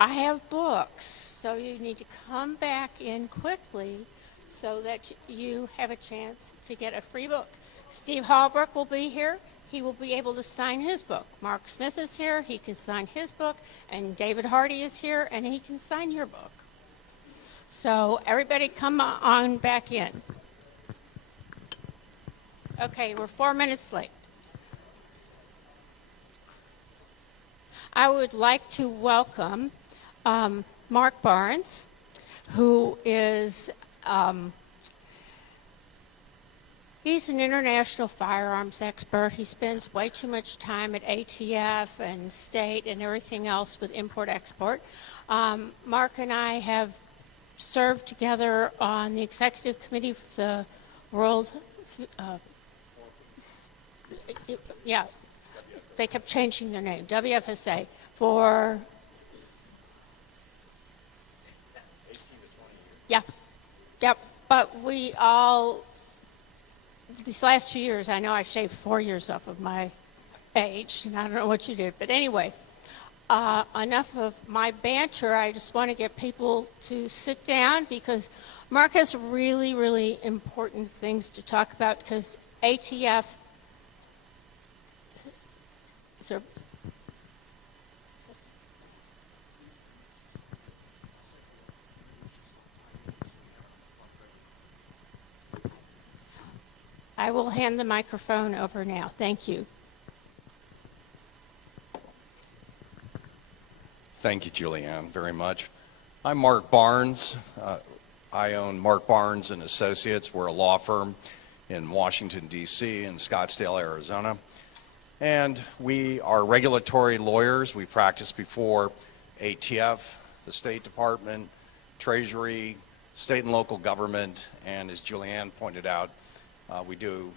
I have books, so you need to come back in quickly so that you have a chance to get a free book. Steve Hallbrook will be here. He will be able to sign his book. Mark Smith is here. He can sign his book. And David Hardy is here, and he can sign your book. So everybody come on back in. Okay, we're 4 minutes late. I would like to welcome Mark Barnes, who is, he's an international firearms expert. He spends way too much time at ATF and state and everything else with import-export. Mark and I have served together on the executive committee for the World, they kept changing their name, WFSA, for 18 to 20 years. Yeah, but we all, these last 2 years, I know I shaved 4 years off of my age, and I don't know what you did, but anyway, enough of my banter. I just want to get people to sit down because Mark has really, really important things to talk about because ATF, I will hand the microphone over now. Thank you. Thank you, Julianne, very much. I'm Mark Barnes. I own Mark Barnes and Associates. We're a law firm in Washington, D.C. and Scottsdale, Arizona. And we are regulatory lawyers. We practice before ATF, the State Department, Treasury, state and local government, and as Julianne pointed out, we do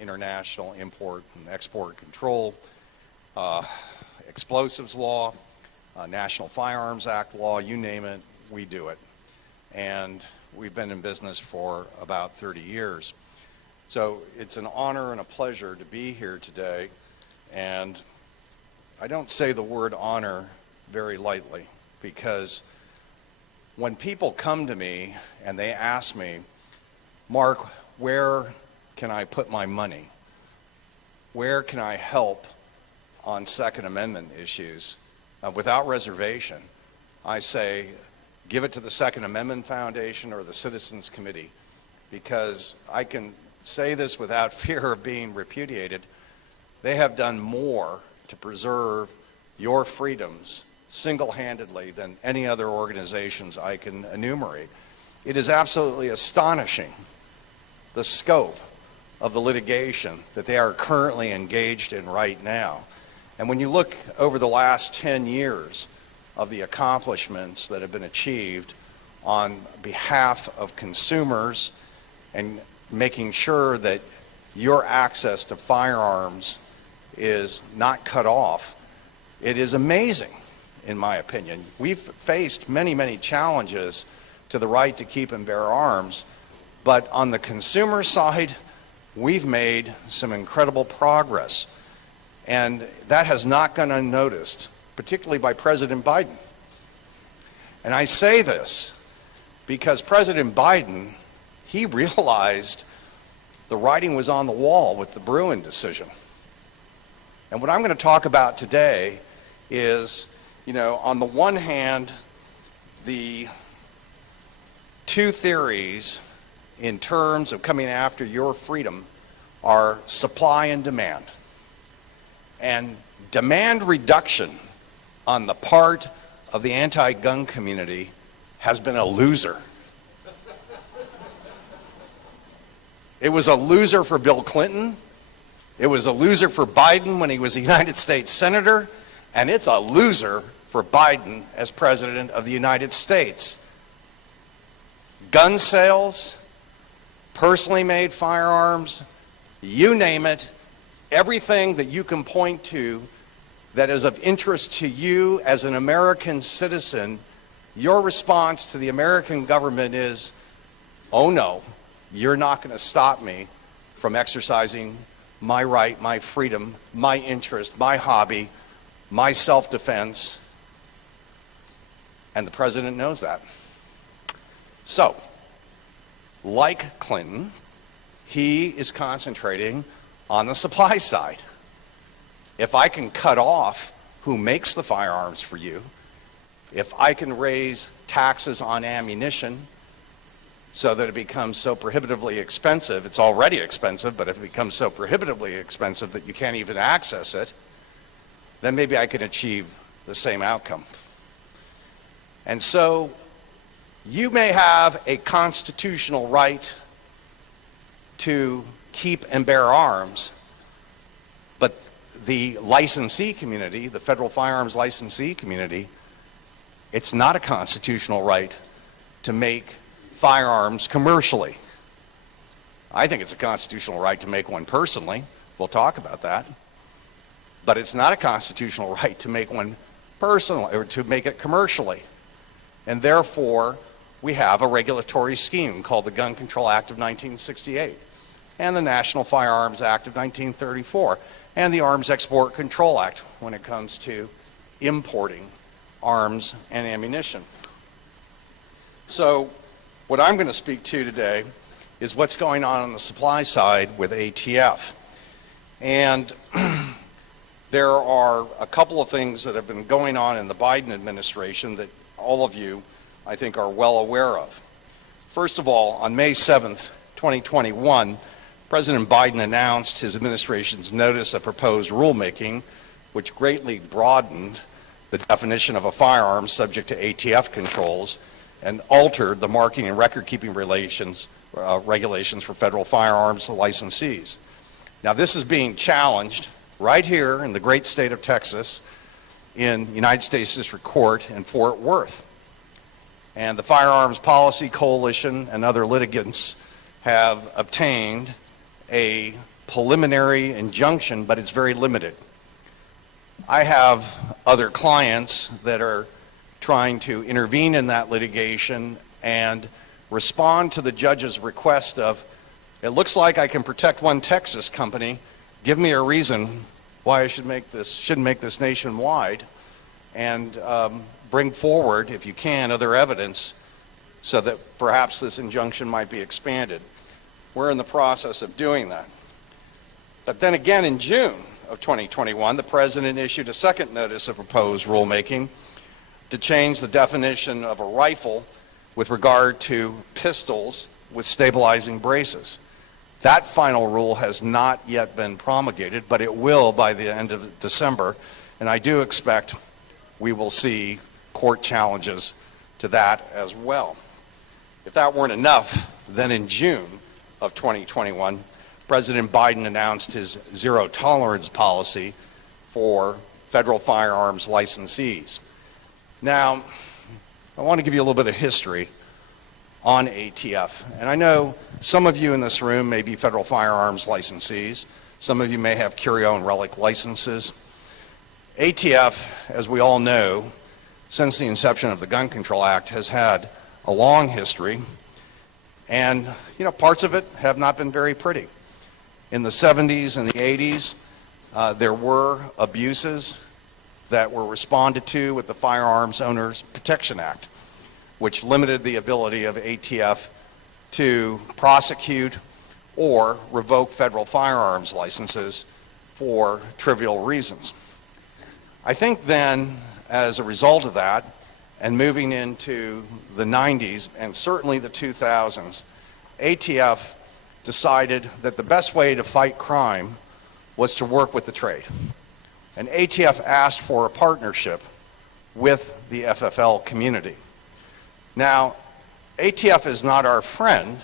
international import and export control, explosives law, National Firearms Act law, you name it, we do it. And we've been in business for about 30 years. So it's an honor and a pleasure to be here today. And I don't say the word honor very lightly because when people come to me and they ask me, Mark, where can I put my money? Where can I help on Second Amendment issues? Without reservation, I say, give it to the Second Amendment Foundation or the Citizens Committee, because I can say this without fear of being repudiated. They have done more to preserve your freedoms single-handedly than any other organizations I can enumerate. It is absolutely astonishing, the scope of the litigation that they are currently engaged in right now. And when you look over the last 10 years of the accomplishments that have been achieved on behalf of consumers and making sure that your access to firearms is not cut off, it is amazing, in my opinion. We've faced many, many challenges to the right to keep and bear arms, but on the consumer side, we've made some incredible progress. And that has not gone unnoticed, particularly by President Biden. And I say this because President Biden, he realized the writing was on the wall with the Bruin decision. And what I'm going to talk about today is, on the one hand, the two theories in terms of coming after your freedom are supply and demand. And demand reduction on the part of the anti-gun community has been a loser. It was a loser for Bill Clinton. It was a loser for Biden when he was a United States Senator. And it's a loser for Biden as President of the United States. Gun sales, personally made firearms, you name it, everything that you can point to that is of interest to you as an American citizen, your response to the American government is, oh no, you're not going to stop me from exercising my right, my freedom, my interest, my hobby, my self-defense. And the president knows that. So, like Clinton, he is concentrating on the supply side. If I can cut off who makes the firearms for you, if I can raise taxes on ammunition so that it becomes so prohibitively expensive, it's already expensive, but if it becomes so prohibitively expensive that you can't even access it, then maybe I can achieve the same outcome. And so you may have a constitutional right to keep and bear arms, but the licensee community, the federal firearms licensee community, it's not a constitutional right to make firearms commercially. I think it's a constitutional right to make one personally. We'll talk about that. But it's not a constitutional right to make one personally or to make it commercially. And therefore, we have a regulatory scheme called the Gun Control Act of 1968 and the National Firearms Act of 1934 and the Arms Export Control Act when it comes to importing arms and ammunition. So what I'm going to speak to today is what's going on the supply side with ATF. And there are a couple of things that have been going on in the Biden administration that all of you, I think, are well aware of. First of all, on May 7th, 2021, President Biden announced his administration's notice of proposed rulemaking, which greatly broadened the definition of a firearm subject to ATF controls and altered the marking and record-keeping regulations for federal firearms licensees. Now, this is being challenged right here in the great state of Texas in United States District Court in Fort Worth. And the Firearms Policy Coalition and other litigants have obtained a preliminary injunction, but it's very limited. I have other clients that are trying to intervene in that litigation and respond to the judge's request of, it looks like I can protect one Texas company, give me a reason why I shouldn't make this nationwide, and bring forward, if you can, other evidence so that perhaps this injunction might be expanded. We're in the process of doing that. But then again, in June of 2021, the president issued a second notice of proposed rulemaking to change the definition of a rifle with regard to pistols with stabilizing braces. That final rule has not yet been promulgated, but it will by the end of December, and I do expect we will see court challenges to that as well. If that weren't enough, then in June of 2021, President Biden announced his zero tolerance policy for federal firearms licensees. Now, I want to give you a little bit of history on ATF. And I know some of you in this room may be federal firearms licensees. Some of you may have curio and relic licenses. ATF, as we all know, since the inception of the Gun Control Act, has had a long history. And, parts of it have not been very pretty. In the 70s and the 80s, there were abuses that were responded to with the Firearms Owners Protection Act, which limited the ability of ATF to prosecute or revoke federal firearms licenses for trivial reasons. I think then, as a result of that, and moving into the 90s and certainly the 2000s, ATF decided that the best way to fight crime was to work with the trade. And ATF asked for a partnership with the FFL community. Now, ATF is not our friend,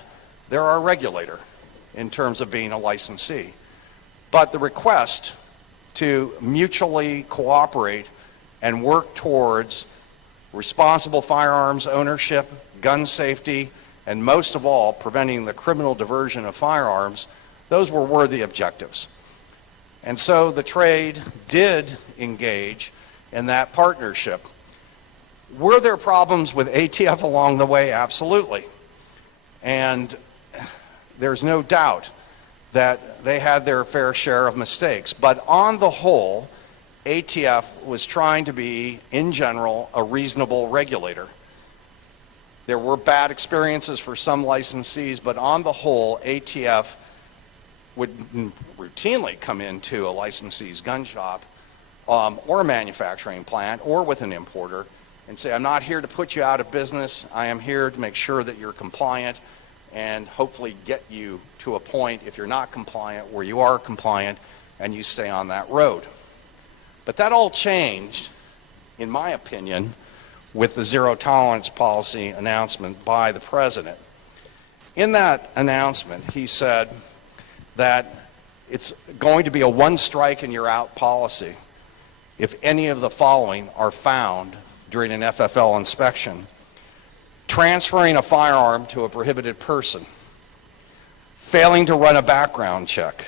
they're our regulator in terms of being a licensee. But the request to mutually cooperate and work towards responsible firearms ownership, gun safety, and most of all, preventing the criminal diversion of firearms, those were worthy objectives. And so the trade did engage in that partnership. Were there problems with ATF along the way? Absolutely. And there's no doubt that they had their fair share of mistakes. But on the whole, ATF was trying to be, in general, a reasonable regulator. There were bad experiences for some licensees, but on the whole, ATF would routinely come into a licensee's gun shop or a manufacturing plant or with an importer and say, I'm not here to put you out of business. I am here to make sure that you're compliant and hopefully get you to a point, if you're not compliant, where you are compliant and you stay on that road. But that all changed, in my opinion, with the zero tolerance policy announcement by the president. In that announcement, he said that it's going to be a one strike and you're out policy if any of the following are found during an FFL inspection: transferring a firearm to a prohibited person, failing to run a background check,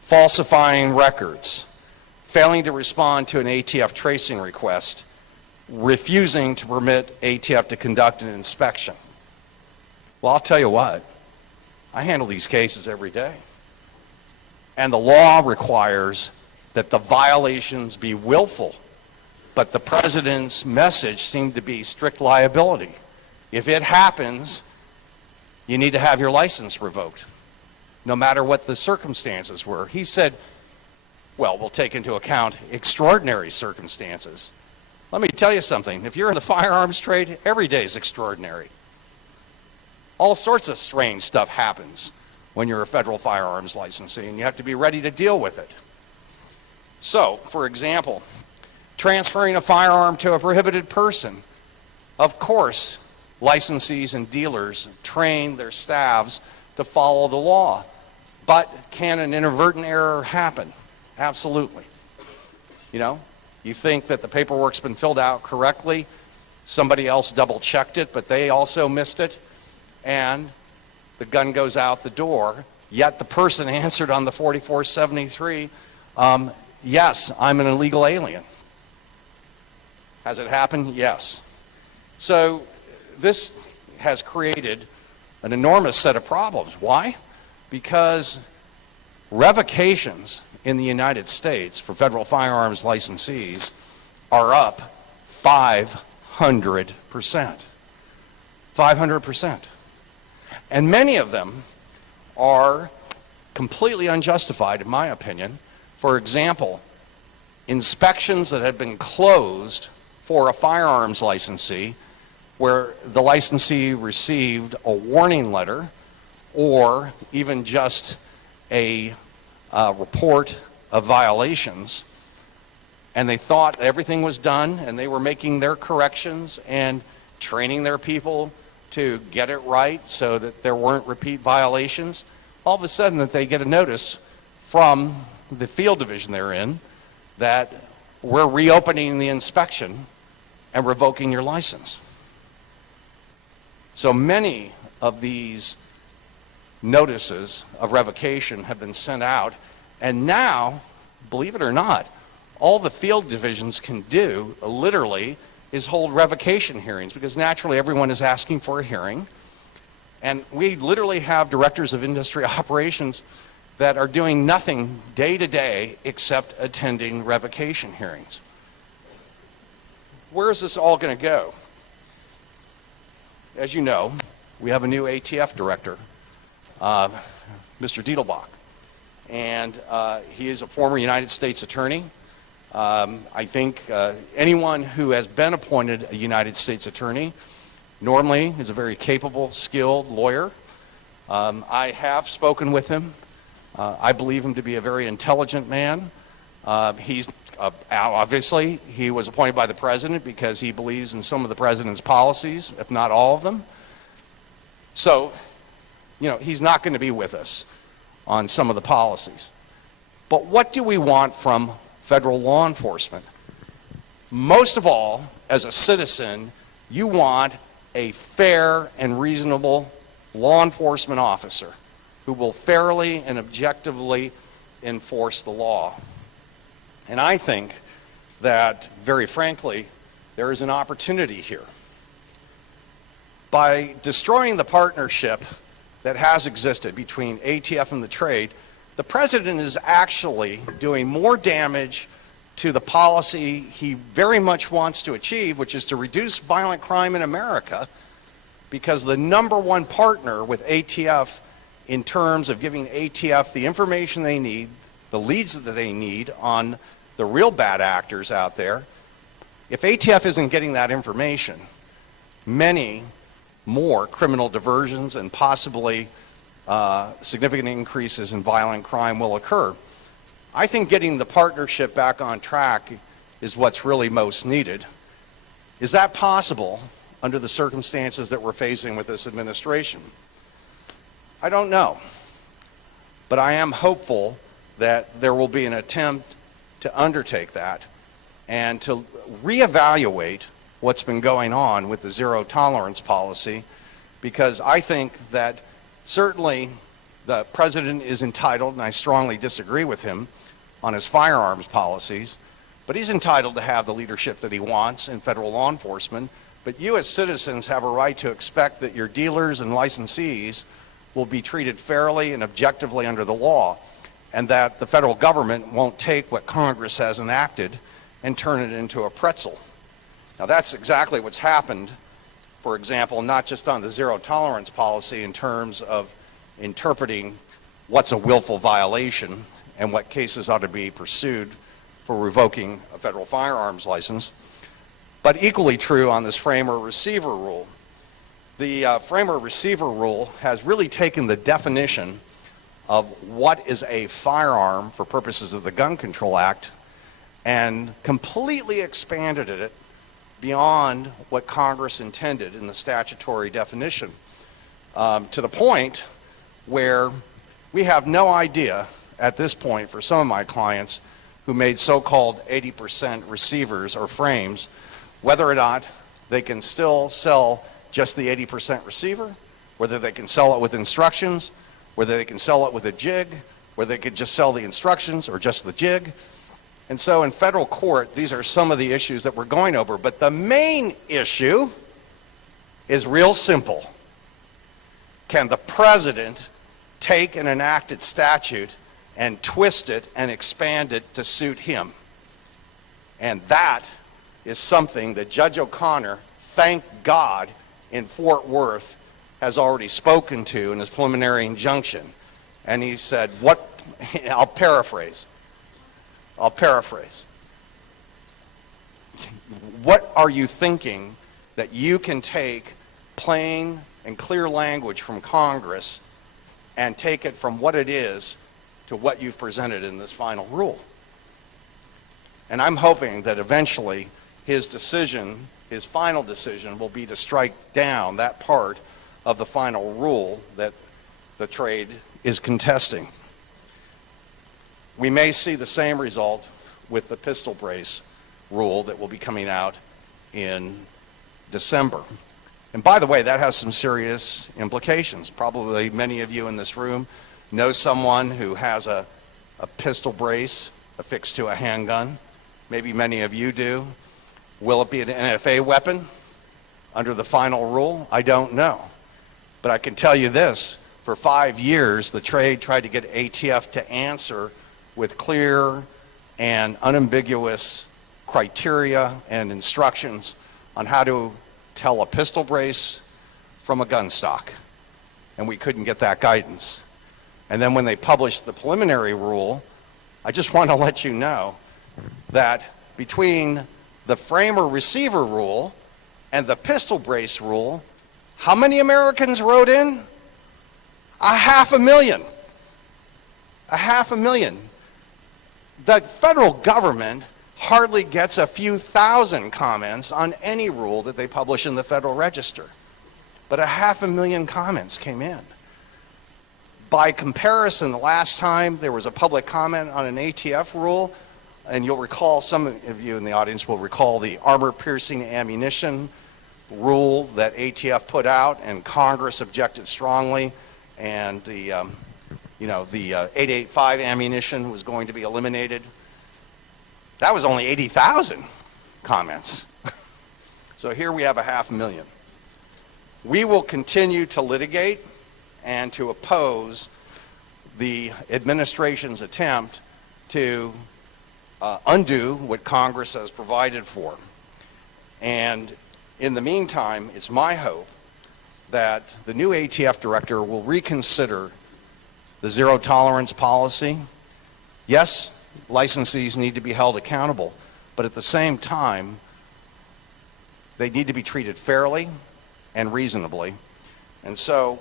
falsifying records, failing to respond to an ATF tracing request, refusing to permit ATF to conduct an inspection. Well, I'll tell you what, I handle these cases every day. And the law requires that the violations be willful, but the president's message seemed to be strict liability. If it happens, you need to have your license revoked, no matter what the circumstances were. He said, well, we'll take into account extraordinary circumstances. Let me tell you something. If you're in the firearms trade, every day is extraordinary. All sorts of strange stuff happens when you're a federal firearms licensee, and you have to be ready to deal with it. So, for example, transferring a firearm to a prohibited person. Of course, licensees and dealers train their staffs to follow the law. But can an inadvertent error happen? Absolutely. You know, you think that the paperwork's been filled out correctly, somebody else double-checked it, but they also missed it, and the gun goes out the door, yet the person answered on the 4473, yes, I'm an illegal alien. Has it happened? Yes. So this has created an enormous set of problems. Why? Because revocations in the United States for federal firearms licensees are up 500%. 500%. And many of them are completely unjustified, in my opinion. For example, inspections that have been closed for a firearms licensee where the licensee received a warning letter or even just a report of violations, and they thought everything was done and they were making their corrections and training their people to get it right so that there weren't repeat violations. All of a sudden that they get a notice from the field division they're in that we're reopening the inspection and revoking your license. So many of these notices of revocation have been sent out, and now, believe it or not, all the field divisions can do literally is hold revocation hearings, because naturally everyone is asking for a hearing. And we literally have directors of industry operations that are doing nothing day to day except attending revocation hearings. Where is this all going to go? As you know, we have a new ATF director, Mr. Diedelbach, and he is a former United States attorney. I think anyone who has been appointed a United States attorney normally is a very capable, skilled lawyer. I have spoken with him. I believe him to be a very intelligent man. He's obviously, he was appointed by the president because he believes in some of the president's policies, if not all of them. So, you know, he's not going to be with us on some of the policies. But what do we want from federal law enforcement? Most of all, as a citizen, you want a fair and reasonable law enforcement officer who will fairly and objectively enforce the law. And I think that, very frankly, there is an opportunity here. By destroying the partnership that has existed between ATF and the trade, the president is actually doing more damage to the policy he very much wants to achieve, which is to reduce violent crime in America, because the number one partner with ATF in terms of giving ATF the information they need, the leads that they need on the real bad actors out there, if ATF isn't getting that information, many more criminal diversions and possibly significant increases in violent crime will occur. I think getting the partnership back on track is what's really most needed. Is that possible under the circumstances that we're facing with this administration? I don't know, but I am hopeful that there will be an attempt to undertake that and to reevaluate what's been going on with the zero tolerance policy, because I think that certainly the president is entitled, and I strongly disagree with him on his firearms policies, but he's entitled to have the leadership that he wants in federal law enforcement. But you as citizens have a right to expect that your dealers and licensees will be treated fairly and objectively under the law, and that the federal government won't take what Congress has enacted and turn it into a pretzel. Now that's exactly what's happened, for example, not just on the zero tolerance policy in terms of interpreting what's a willful violation and what cases ought to be pursued for revoking a federal firearms license, but equally true on this framer-receiver rule. The framer-receiver rule has really taken the definition of what is a firearm for purposes of the Gun Control Act and completely expanded it beyond what Congress intended in the statutory definition, to the point where we have no idea at this point for some of my clients who made so-called 80% receivers or frames, whether or not they can still sell just the 80% receiver, whether they can sell it with instructions, whether they can sell it with a jig, whether they could just sell the instructions or just the jig. And so in federal court, these are some of the issues that we're going over. But the main issue is real simple. Can the president take an enacted statute and twist it and expand it to suit him? And that is something that Judge O'Connor, thank God, in Fort Worth has already spoken to in his preliminary injunction. And he said, I'll paraphrase. What are you thinking that you can take plain and clear language from Congress and take it from what it is to what you've presented in this final rule? And I'm hoping that eventually his decision, his final decision, will be to strike down that part of the final rule that the trade is contesting. We may see the same result with the pistol brace rule that will be coming out in December. And by the way, that has some serious implications. Probably many of you in this room know someone who has a pistol brace affixed to a handgun. Maybe many of you do. Will it be an NFA weapon under the final rule? I don't know. But I can tell you this, for 5 years, the trade tried to get ATF to answer with clear and unambiguous criteria and instructions on how to tell a pistol brace from a gun stock. And we couldn't get that guidance. And then when they published the preliminary rule, I just want to let you know that between the framer-receiver rule and the pistol brace rule, how many Americans wrote in? 500,000. 500,000. The federal government hardly gets a few thousand comments on any rule that they publish in the Federal Register. But 500,000 comments came in. By comparison, the last time there was a public comment on an ATF rule, and you'll recall, some of you in the audience will recall the armor-piercing ammunition rule that ATF put out, and Congress objected strongly, and the 885 ammunition was going to be eliminated. That was only 80,000 comments. So here we have 500,000. We will continue to litigate and to oppose the administration's attempt to undo what Congress has provided for. And in the meantime, it's my hope that the new ATF director will reconsider the zero tolerance policy. Yes, licensees need to be held accountable, but at the same time, they need to be treated fairly and reasonably. And so,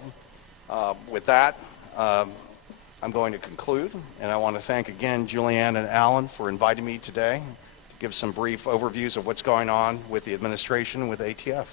with that, I'm going to conclude, and I want to thank again Julianne and Alan for inviting me today to give some brief overviews of what's going on with the administration with ATF.